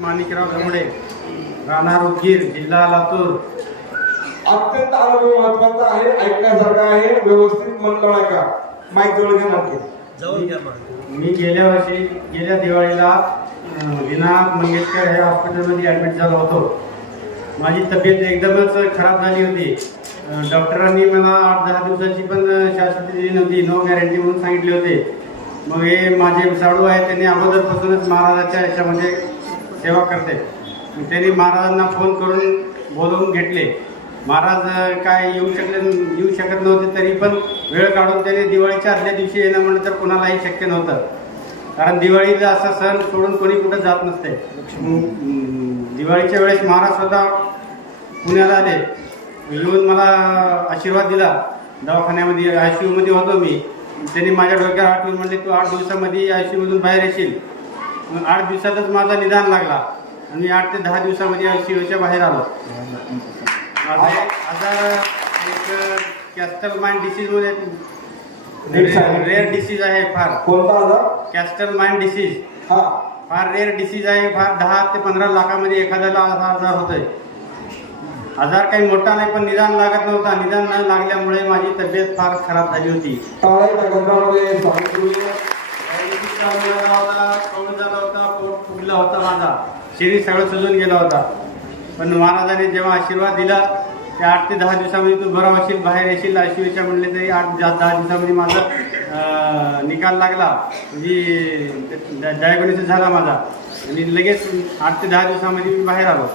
माणिकराव धमडे, राहणार उदगीर, जिल्हा लातूर. अत्यंत अनुभव महत्वाचा आहे, ऐकण्यासारखा आहे. व्यवस्थित मन लावा का माईक जवळ घ्या नक्की. मी गेल्या दिवाळीला विनायक मंगेशकर या हॉस्पिटलमध्ये ॲडमिट झालो होतो. माझी तब्येत एकदमच खराब झाली होती. डॉक्टरांनी मला 8-10 दिवसाची पण शाश्वती दिली नव्हती, नो गॅरंटी म्हणून सांगितले होते. मग हे माझे साडू आहे, त्यांनी अगोदरपासूनच महाराजाच्या याच्यामध्ये सेवा करते. त्यांनी महाराजांना फोन करून बोलवून घेतले. महाराज काय येऊ शकत नव्हते, तरी पण वेळ काढून त्याने दिवाळीच्या आदल्या दिवशी येणं म्हणलं तर कोणालाही शक्य नव्हतं. कारण दिवाळीला असा सण सोडून कोणी कुठं जात नसते. दिवाळीच्या वेळेस महाराज स्वतः पुण्याला आले, येऊन मला आशीर्वाद दिला. दवाखान्यामध्ये ICU मध्ये होतो मी. त्यांनी माझ्या डोक्यावर हात ठेवून म्हणले, तू 8 दिवसामध्ये ICU मधून बाहेर येशील. मग 8 दिवसातच माझा निदान लागला आणि मी 8 ते 10 दिवसामध्ये ICUच्या बाहेर आलो. आता एक कॅस्टल माइंड डिसीज मध्ये रेअर डिसीज आहे फार. कोणता आजार? कॅस्टल माइंड डिसीज फार रेअर डिसीज आहे. फार 10 ते 15 लाखामध्ये एखाद्याला असा आजार होतोय. आजार काही मोठा नाही, पण निदान लागत नव्हता. निदान न लागल्यामुळे माझी तब्येत फार खराब झाली होती. पोट फुगला होता माझा, शरीर सगळं सुजून गेला होता. पण महाराजांनी जेव्हा आशीर्वाद दिला, त्या 8 ते 10 दिवसामध्ये तू बरा होशील, बाहेर येशील ICUच्या म्हणले तरी 8-10 दिवसामध्ये माझा निकाल लागला. म्हणजे डायग्नोसिस झाला माझा आणि लगेच 8 ते 10 दिवसामध्ये मी बाहेर आलो.